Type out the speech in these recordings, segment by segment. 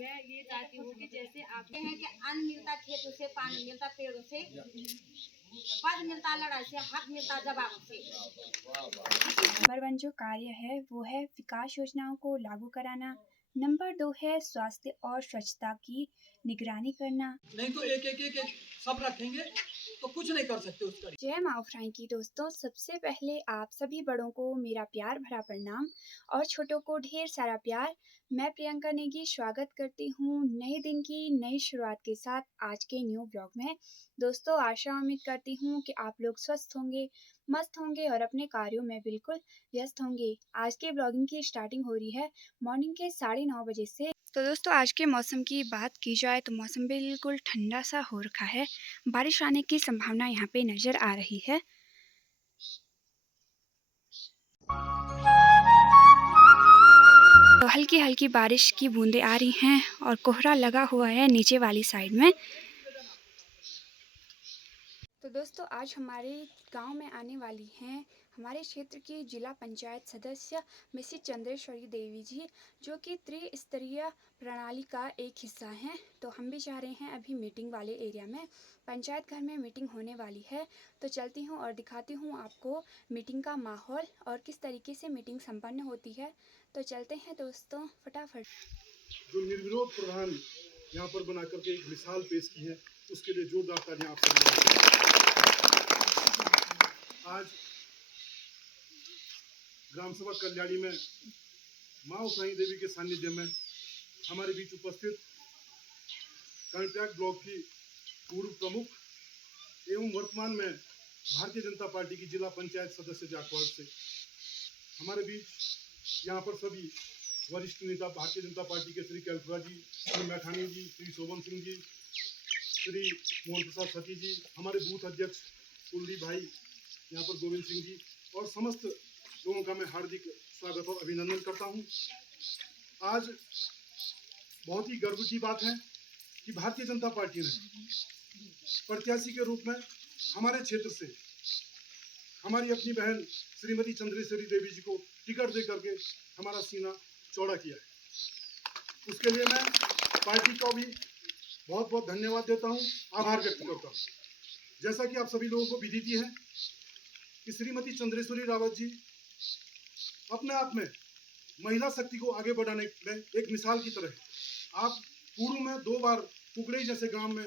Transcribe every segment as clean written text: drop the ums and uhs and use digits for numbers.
मैं ये चाहती हूँ कि जैसे आप हैं कि अन्न मिलता खेतों से, पानी मिलता पेड़ों से, पद मिलता लड़ाई से, हक मिलता जवाबों से। नंबर 1 जो कार्य है वो है विकास योजनाओं को लागू कराना। नंबर 2 है स्वास्थ्य और स्वच्छता की निगरानी करना। नहीं तो एक सब रखेंगे तो कुछ नहीं कर सकते उसका। जय माँ फ्रैंकी दोस्तों, सबसे पहले आप सभी बड़ों को मेरा प्यार भरा प्रणाम और छोटों को ढेर सारा प्यार। मैं प्रियंका नेगी स्वागत करती हूँ नए दिन की नई शुरुआत के साथ आज के न्यू ब्लॉग में। दोस्तों आशा उम्मीद करती हूँ कि आप लोग स्वस्थ होंगे, मस्त होंगे और अपने कार्यों में बिल्कुल व्यस्त होंगे। आज के ब्लॉगिंग की स्टार्टिंग हो रही है मॉर्निंग के 9:30 बजे से। तो दोस्तों आज के मौसम की बात की जाए तो मौसम बिल्कुल ठंडा सा हो रखा है, बारिश आने की संभावना यहाँ पे नज़र आ रही है। तो हल्की हल्की बारिश की बूंदें आ रही हैं और कोहरा लगा हुआ है नीचे वाली साइड में। तो दोस्तों आज हमारे गांव में आने वाली हैं हमारे क्षेत्र की जिला पंचायत सदस्य मिसेस चंद्रेश्वरी देवी जी, जो कि त्रिस्तरीय प्रणाली का एक हिस्सा हैं। तो हम भी जा रहे हैं अभी मीटिंग वाले एरिया में, पंचायत घर में मीटिंग होने वाली है। तो चलती हूँ और दिखाती हूँ आपको मीटिंग का माहौल और किस तरीके से मीटिंग संपन्न होती है। तो चलते हैं दोस्तों फटाफट। जो निर्विरोध प्रधान यहाँ पर बना करके एक मिसाल पेश की है, उसके लिए जोरदार तालियां आप सबको। आज ग्राम सभा कल्याणी में माँ उफराई देवी के सानिध्य में हमारे बीच उपस्थित कर्णप्रयाग ब्लॉक की पूर्व प्रमुख एवं वर्तमान में भारतीय जनता पार्टी की जिला पंचायत सदस्य जाखवाड़ से हमारे बीच यहाँ पर सभी वरिष्ठ नेता भारतीय जनता पार्टी के श्री कैलपुरा जी, श्री मैठानी जी, श्री शोभन सिंह जी, श्री मोहन प्रसाद सती जी, हमारे बूथ अध्यक्ष कुलदीप भाई, यहाँ पर गोविंद सिंह जी और समस्त लोगों का मैं हार्दिक स्वागत और अभिनंदन करता हूँ। आज बहुत ही गर्व की बात है कि भारतीय जनता पार्टी ने प्रत्याशी के रूप में हमारे क्षेत्र से हमारी अपनी बहन श्रीमती चंद्रेश्वरी देवी जी को टिकट दे करके हमारा सीना चौड़ा किया है। उसके लिए मैं पार्टी को भी बहुत बहुत धन्यवाद देता हूँ, आभार व्यक्त करता हूँ। जैसा कि आप सभी लोगों को विदित है कि श्रीमती चंद्रेश्वरी रावत जी अपने आप में महिला शक्ति को आगे बढ़ाने में एक मिसाल की तरह है। आप पूर्व में 2 बार कुकड़े जैसे गांव में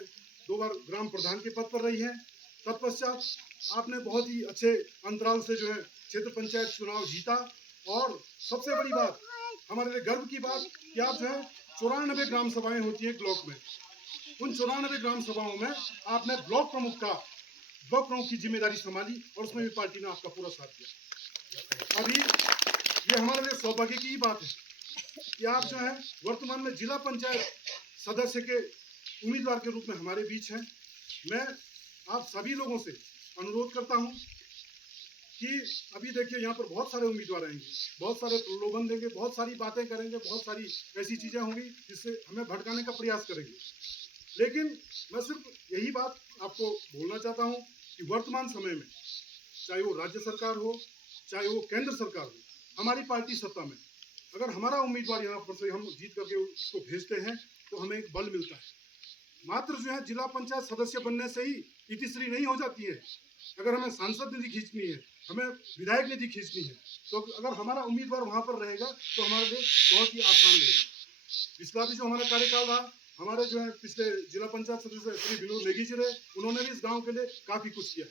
2 बार ग्राम प्रधान के पद पर रही हैं। तत्पश्चात आपने बहुत ही अच्छे अंतराल से जो है क्षेत्र पंचायत चुनाव जीता और सबसे बड़ी बात, हमारे लिए गर्व की बात कि आप जो है 94 ग्राम सभाएं होती हैं ब्लॉक में, उन 94 ग्राम सभाओं में आपने ब्लॉक प्रमुख की जिम्मेदारी संभाली और उसमें भी पार्टी ने आपका पूरा साथ दिया। अभी ये हमारे लिए सौभाग्य की बात है कि आप जो है वर्तमान में जिला पंचायत सदस्य के उम्मीदवार के रूप में हमारे बीच हैं। मैं आप सभी लोगों से अनुरोध करता हूं कि अभी देखिए यहाँ पर बहुत सारे उम्मीदवार आएंगे, बहुत सारे प्रलोभन देंगे, बहुत सारी बातें करेंगे, बहुत सारी ऐसी चीजें होंगी जिससे हमें भटकाने का प्रयास करेंगे। लेकिन मैं सिर्फ यही बात आपको बोलना चाहता हूँ कि वर्तमान समय में चाहे वो राज्य सरकार हो, चाहे वो केंद्र सरकार हो, हमारी पार्टी सत्ता में, अगर हमारा उम्मीदवार यहाँ पर से हम जीत करके उसको भेजते हैं तो हमें एक बल मिलता है। मात्र जो है जिला पंचायत सदस्य बनने से ही इतिश्री नहीं हो जाती है। अगर हमें सांसद निधि खींचनी है, हमें विधायक निधि खींचनी है, तो अगर हमारा उम्मीदवार वहाँ पर रहेगा तो हमारे लिए बहुत ही आसान रहेगा। पिछला भी जो हमारा कार्यकाल रहा, हमारे जो है पिछले जिला पंचायत सदस्य श्री विनोद नेगी जी रहे, उन्होंने भी इस गाँव के लिए काफी कुछ किया,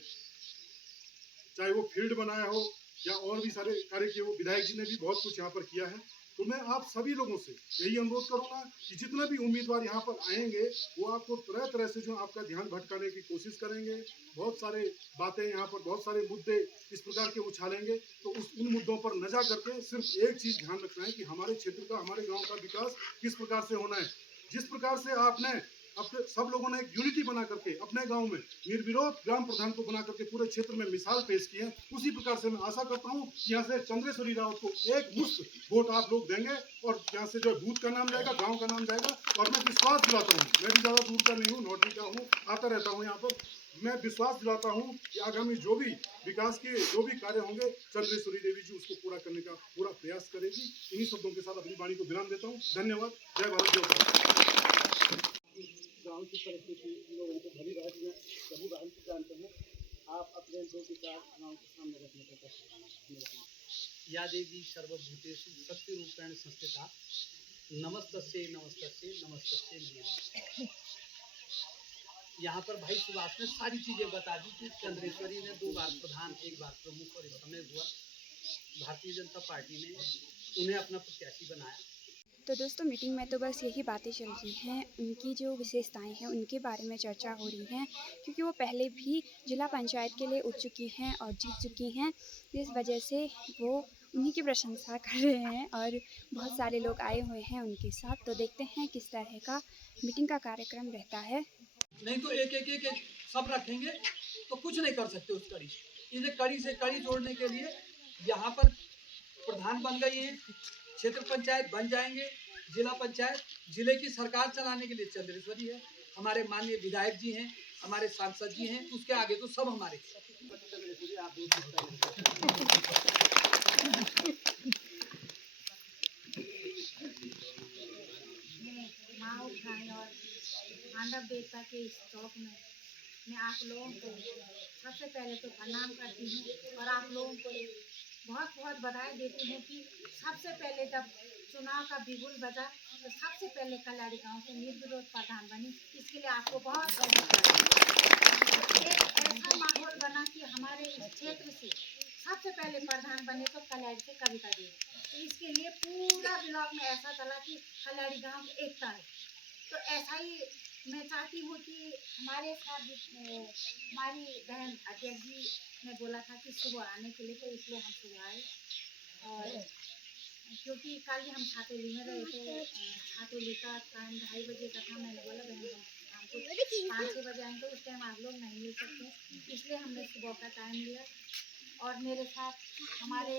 चाहे वो फील्ड बनाया हो या और भी सारे कार्य किए हो। विधायक जी ने भी बहुत कुछ यहाँ पर किया है। तो मैं आप सभी लोगों से यही अनुरोध करूंगा कि जितने भी उम्मीदवार यहाँ पर आएंगे वो आपको तरह तरह से जो आपका ध्यान भटकाने की कोशिश करेंगे, बहुत सारे बातें यहाँ पर, बहुत सारे मुद्दे इस प्रकार के उछालेंगे। तो उन मुद्दों पर न जा करके सिर्फ एक चीज ध्यान रखना है कि हमारे क्षेत्र का, हमारे गाँव का विकास किस प्रकार से होना है। जिस प्रकार से आपने अपने सब लोगों ने एक यूनिटी बना करके अपने गांव में निर्विरोध ग्राम प्रधान को बना करके पूरे क्षेत्र में मिसाल पेश की है, उसी प्रकार से मैं आशा करता हूं कि यहाँ से चंद्रेश्वरी रावत को एक मुश्त वोट आप लोग देंगे और यहाँ से जो बूथ का नाम जाएगा, गांव का नाम जाएगा। और मैं विश्वास दिलाता हूँ, मैं भी ज़्यादा दूर का नहीं हूँ, नौकरी का हूँ, आता रहता हूँ यहाँ पर, मैं विश्वास दिलाता हूं कि आगामी जो भी विकास के जो भी कार्य होंगे, चंद्रेश्वरी देवी जी उसको पूरा करने का पूरा प्रयास करेगी। इन्हीं शब्दों के साथ अपनी वाणी को विराम देता हूं। धन्यवाद। जय भारत, जय भारत। गांव की परिस्थिति लोगों को भली भांति जानते हैं। आप अपने दो विचार गांव के सामने रखने का धन्यवाद। या देवी सर्वभूतेषु शक्तिरूपेण संस्थिता नमस्तस्यै नमस्तस्यै नमस्तस्यै नमः। यहाँ पर भाई सुभाष ने सारी चीजें बता दी कि चंद्रेश्वरी ने 2 बार प्रधान, 1 बार प्रमुख और इस समय हुआ भारतीय जनता पार्टी ने उन्हें अपना प्रत्याशी बनाया। तो दोस्तों मीटिंग में तो बस यही बातें चल रही हैं, उनकी जो विशेषताएं हैं उनके बारे में चर्चा हो रही हैं, क्योंकि वो पहले भी जिला पंचायत के लिए उठ चुकी हैं और जीत चुकी हैं। इस वजह से वो उन्हीं की प्रशंसा कर रहे हैं और बहुत सारे लोग आए हुए हैं उनके साथ। तो देखते हैं किस तरह का मीटिंग का कार्यक्रम रहता है। नहीं तो एक सब रखेंगे तो कुछ नहीं कर सकते उस कड़ी से। इसे कड़ी से कड़ी जोड़ने के लिए यहाँ पर प्रधान बन गई है, क्षेत्र पंचायत बन जाएंगे, जिला पंचायत, जिले की सरकार चलाने के लिए चंद्रेश्वरी है, हमारे माननीय विधायक जी हैं, हमारे सांसद जी हैं, उसके आगे तो सब हमारे। माँ उठाए और मानव देवता के इस चौक में मैं आप लोगों को सबसे पहले तो प्रणाम करती हूँ और आप लोगों को बहुत बहुत बधाई देती हूँ कि सबसे पहले जब चुनाव का बिगुल बजा तो सबसे पहले कल्याणी गांव से निर्विरोध प्रधान बनी। इसके लिए आपको बहुत बहुत एक ऐसा माहौल बना कि हमारे इस क्षेत्र से सबसे पहले प्रधान बने तो कल्याणी से कविता दी। तो इसके लिए पूरा ब्लॉक में ऐसा चला कि कल्याणी गांव एकता है। तो ऐसा ही मैं चाहती हूँ कि हमारे साथ हमारी बहन अध्यक्ष जी ने बोला था कि सुबह आने के लिए, तो इसलिए हम सुबह आए। और क्योंकि कल भी हम छातोली में रहे थे, छातोली का टाइम 2:30 बजे का था। मैंने बोला बहन हमको 5-6 बजे आएंगे, उस टाइम आप लोग नहीं मिल सकते, इसलिए हमने सुबह का टाइम लिया। और मेरे साथ हमारे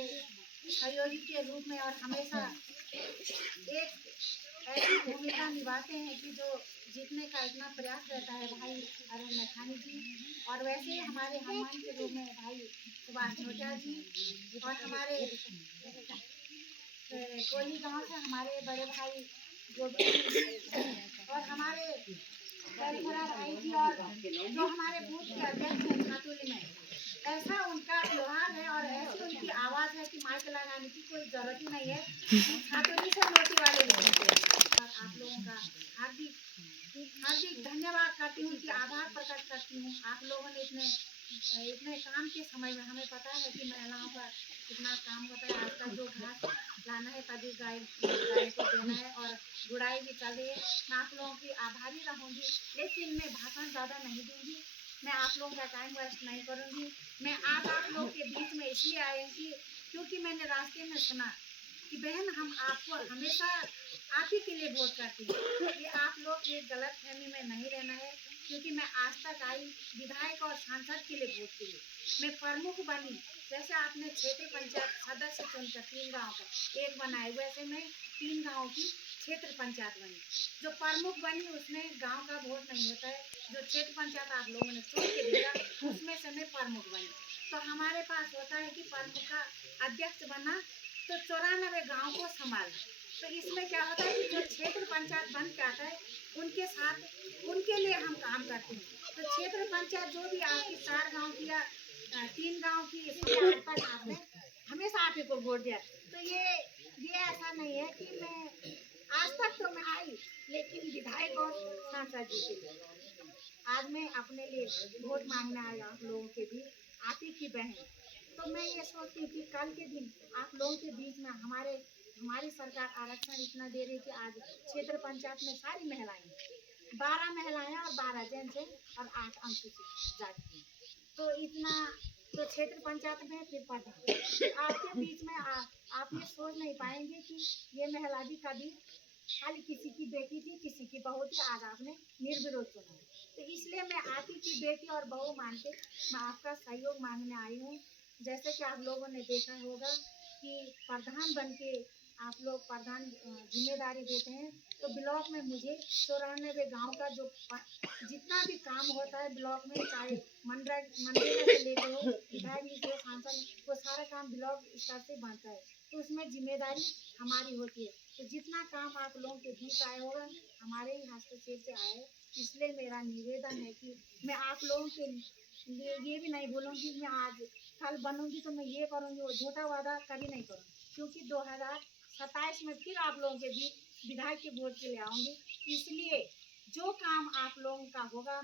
सहयोगी के रूप में और हमेशा एक ऐसी भूमिका निभाते हैं कि जो जीतने का इतना प्रयास रहता है भाई अरुण मैथानी जी, और वैसे ही हमारे हनुमान के रूप में भाई सुभाष छोटिया जी, और हमारे कोली गांव से हमारे बड़े भाई गोविंद जी, और हमारे बड़ा भाई जी, और जो हमारे बूथ के अध्यक्ष हैं छातुली में, ऐसा उनका व्यवहार है और ऐसी उनकी आवाज़ है कि माइक लगाने की कोई जरूरत ही नहीं है। छातुली से रोटी वाले लोग और आप लोगों का हार्दिक हार्दिक धन्यवाद करती हूँ कि आभार प्रकट करती हूँ। आप लोगों ने इतने काम के समय में, हमें पता है कि महिलाओं का कितना काम होता है। आज कल जो घास लाना है तभी गाय को देना है और गुड़ाई भी चल रही है। मैं आप लोगों की आभारी रहूँगी, लेकिन मैं भाषण ज़्यादा नहीं दूँगी, मैं आप लोगों का टाइम वेस्ट नहीं करूँगी। मैं आज आप लोग के बीच में इसलिए आई कि क्योंकि मैंने रास्ते में सुना कि बहन हम आपको हमेशा आप ही के लिए वोट करती हूँ। ये आप लोग ये गलत फहमी में नहीं रहना है, क्योंकि मैं आज तक आई विधायक और सांसद के लिए वोट के लिए। मैं प्रमुख बनी, जैसे आपने क्षेत्र पंचायत सदस्य चुनकर 3 गाँव का एक बनाए, वैसे मैं 3 गाँव की क्षेत्र पंचायत बनी। जो प्रमुख बनी उसमें गांव का वोट नहीं होता है, जो क्षेत्र पंचायत आप लोगों ने चुन के दिया उसमें से मैं प्रमुख बनी। तो हमारे पास होता है कि प्रमुख का अध्यक्ष बना तो 94 गांव को संभालना। तो इसमें क्या होता है कि जो क्षेत्र पंचायत बन के आता है उनके साथ उनके लिए हम काम करते हैं। तो क्षेत्र पंचायत जो भी आपकी 4 गाँव की या 3 गाँव की आपने हमेशा आप ही को वोट दिया। तो ये ऐसा नहीं है कि मैं आज तक तो मैं आई, लेकिन विधायक और सांसद जी के लिए आज मैं अपने लिए वोट मांगने आई आप लोगों के बीच, आप ही की बहन। तो मैं ये सोचती हूँ कि कल के दिन आप लोगों के बीच में हमारी सरकार आरक्षण इतना दे रही कि आज क्षेत्र पंचायत में सारी महिलाएं 12 महिलाएं और 12 जेंट्स हैं और 8 अनुसूचित जाति हैं। तो इतना तो क्षेत्र पंचायत में फिर प्रधान आपके बीच में आप ये सोच नहीं पाएंगे कि ये महिला भी कभी खाली किसी की बेटी थी, किसी की बहू थी, आज आपने निर्विरोध चुना। तो इसलिए मैं आप ही की बेटी और बहू मान के मैं आपका सहयोग मांगने आई हूँ। जैसे कि आप लोगों ने देखा होगा कि प्रधान बन के आप लोग प्रधान जिम्मेदारी देते हैं तो ब्लॉक में मुझे 94 गांव का जो जितना भी काम होता है ब्लॉक में, चाहे मनरेगा से लेकर हो, विधायक जी से सांसद, वो सारा काम ब्लॉक स्तर से बनता है, तो उसमें जिम्मेदारी हमारी होती है। तो जितना काम आप लोगों के बीच आए होगा हमारे ही हस्तक्षेप से आए है, इसलिए मेरा निवेदन है कि मैं आप लोगों के लिए ये भी नहीं बोलूँगी मैं आज कल बनूंगी तो मैं ये करूँगी, वो झूठा वादा कभी नहीं करूँगी, क्योंकि 2027 में फिर आप लोगों के बीच विधायक के वोट के लिए आऊँगी। इसलिए जो काम आप लोगों का होगा,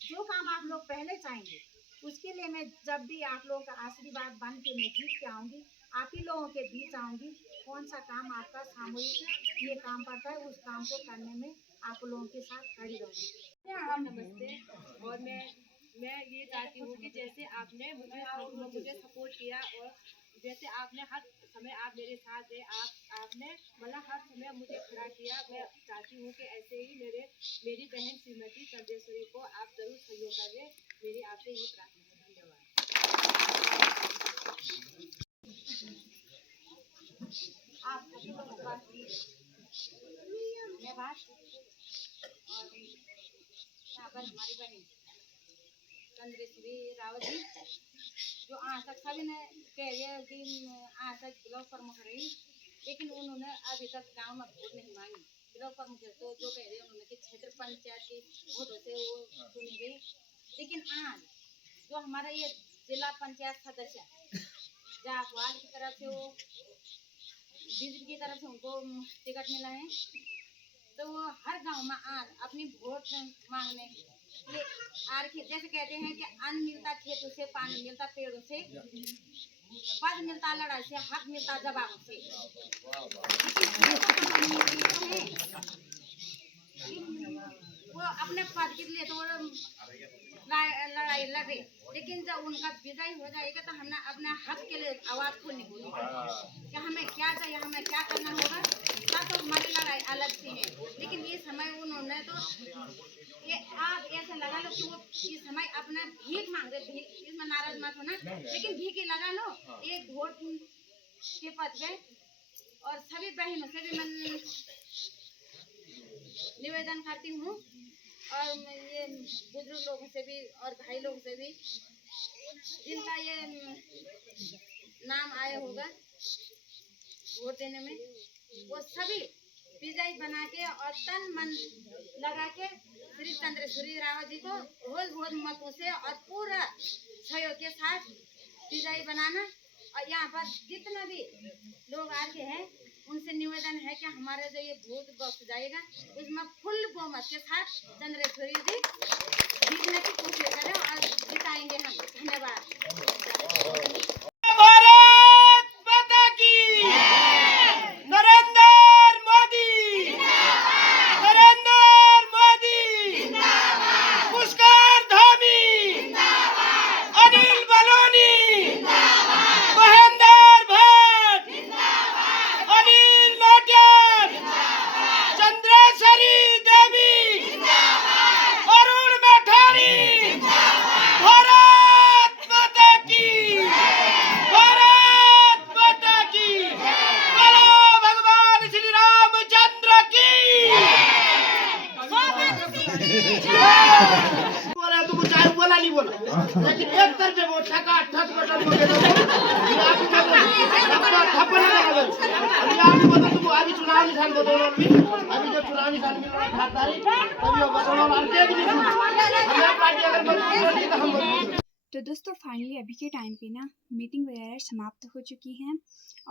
जो काम आप लोग पहले चाहेंगे, उसके लिए मैं जब भी आप लोगों का आशीर्वाद बन के मैं जीत के आऊँगी, आप ही लोगों के बीच आऊँगी। कौन सा काम आपका सामूहिक ये काम पड़ता है, उस काम को करने में आप लोगों के साथ खड़ी रहूँगी। नमस्ते। और मैं ये चाहती हूँ कि जैसे आपने मुझे सपोर्ट किया और जैसे आपने हर समय आप मेरे साथ थे, आपने मतलब हर समय मुझे खड़ा किया, मैं चाहती हूँ कि ऐसे ही मेरी बहन श्रीमती चंद्रेश्वरी को आप जरूर सहयोग करें। मेरी आपसे ये प्रार्थना है। धन्यवाद। आप सभी लोग बात मैं बात और यहाँ पर हमारी बहन चंद्रेश्वरी रावत जी, जो आज तक सभी ने कह दिया कि आज तक ब्लॉक प्रमुख रही, लेकिन उन्होंने अभी तक गांव में वोट नहीं मांगी। ब्लॉक प्रमुख तो जो कह रहे हैं उन्होंने कि क्षेत्र पंचायत के वोटों से वो चुनी गई, लेकिन आज जो हमारा ये जिला पंचायत सदस्य जागवाल की तरफ से वो बीजेपी की तरफ से उनको टिकट मिला है, तो वो हर गांव में आज अपनी वोट मांगने ये जैसे कहते हैं कि अन्न मिलता खेतों से, पानी मिलता पेड़ों से, पद मिलता लड़ाई से, हक मिलता जवाब से। वो अपने पद के लिए तो लड़ाई लड़ रहे, लेकिन जब उनका विजय हो जाएगा तो हमने अपने हक के लिए आवाज खोलनी होगी कि हमें क्या चाहिए, हमें क्या करना होगा, तब तो हमारी लड़ाई अलग सी है। लेकिन ये समय उन्होंने तो ये आप ऐसा लगा लो कि वो ये समय अपना भीख मांग रहे, इसमें नाराज मत होना, लेकिन भीख ही लगा लो एक वोट के पद पे। और सभी बहनों से भी मैं निवेदन करती हूँ और ये बुजुर्ग लोगों से भी और भाई लोगों से भी जिनका ये नाम आया होगा वोट देने में, वो सभी विजयी बना के और तन मन लगा के श्री चंद्रेश्वरी रावत जी को बहुत मतों से और पूरा सहयोग के साथ विजयी बनाना। और यहाँ पर जितना भी लोग आके हैं उनसे निवेदन है कि हमारे जो ये वोट बॉक्स जाएगा उसमें फुल बहुमत के साथ चंद्रेश्वरी जी जीतने की कोशिश करें और जिताएंगे हम। धन्यवाद। भारत माता की नरेंद्र मोदी पुष्कर धामी अनिल बलोनी महेंद्र भट्ट अनिल नाटियार चंद्रेश्वरी देवी अरुण मैठारी भारत माता की बोलो भगवान श्री रामचंद्र की बोला तुमको चाहे बोला नहीं बोला, लेकिन एक तरफे वो ठका ठक बटन तुमको अभी चुनाव निशान दो दोनों भी, अभी जब चुनाव निशान मिल रहा है 8 तारीख तभी होगा दोनों अंके भी नहीं हमें पार्टी अगर मजबूत होगी तो हम। तो दोस्तों फाइनली अभी के टाइम पे ना मीटिंग वगैरह समाप्त हो चुकी हैं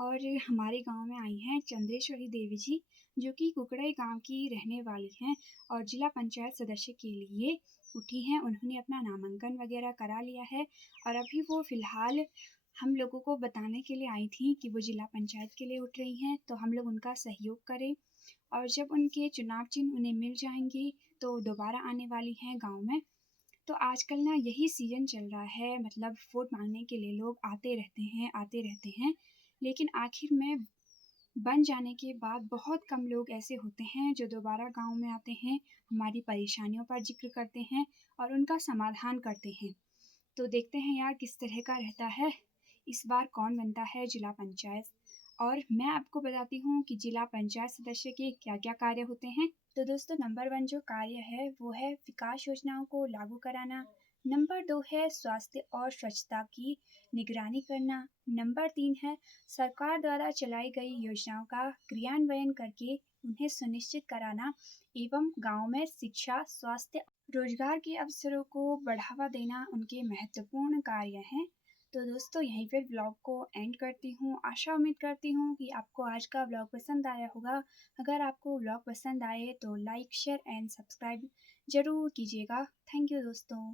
और हमारे गांव में आई हैं चंद्रेश्वरी देवी जी, जो कि कुकड़ई गांव की रहने वाली हैं और जिला पंचायत सदस्य के लिए उठी हैं। उन्होंने अपना नामांकन वगैरह करा लिया है और अभी वो फ़िलहाल हम लोगों को बताने के लिए आई थी कि वो जिला पंचायत के लिए उठ रही हैं, तो हम लोग उनका सहयोग करें। और जब उनके चुनाव चिन्ह उन्हें मिल जाएंगे तो दोबारा आने वाली हैं गाँव में। तो आजकल ना यही सीज़न चल रहा है, मतलब वोट मांगने के लिए लोग आते रहते हैं, लेकिन आखिर में बन जाने के बाद बहुत कम लोग ऐसे होते हैं जो दोबारा गांव में आते हैं, हमारी परेशानियों पर जिक्र करते हैं और उनका समाधान करते हैं। तो देखते हैं यार किस तरह का रहता है इस बार, कौन बनता है जिला पंचायत और मैं आपको बताती हूँ कि जिला पंचायत सदस्य के क्या क्या कार्य होते हैं। तो दोस्तों, नंबर 1 जो कार्य है वो है विकास योजनाओं को लागू कराना। नंबर 2 है स्वास्थ्य और स्वच्छता की निगरानी करना। नंबर 3 है सरकार द्वारा चलाई गई योजनाओं का क्रियान्वयन करके उन्हें सुनिश्चित कराना एवं गांव में शिक्षा, स्वास्थ्य, रोजगार के अवसरों को बढ़ावा देना उनके महत्वपूर्ण कार्य हैं। तो दोस्तों, यहीं पर व्लॉग को एंड करती हूँ। आशा उम्मीद करती हूँ कि आपको आज का व्लॉग पसंद आया होगा। अगर आपको व्लॉग पसंद आए तो लाइक, शेयर एंड सब्सक्राइब ज़रूर कीजिएगा। थैंक यू दोस्तों।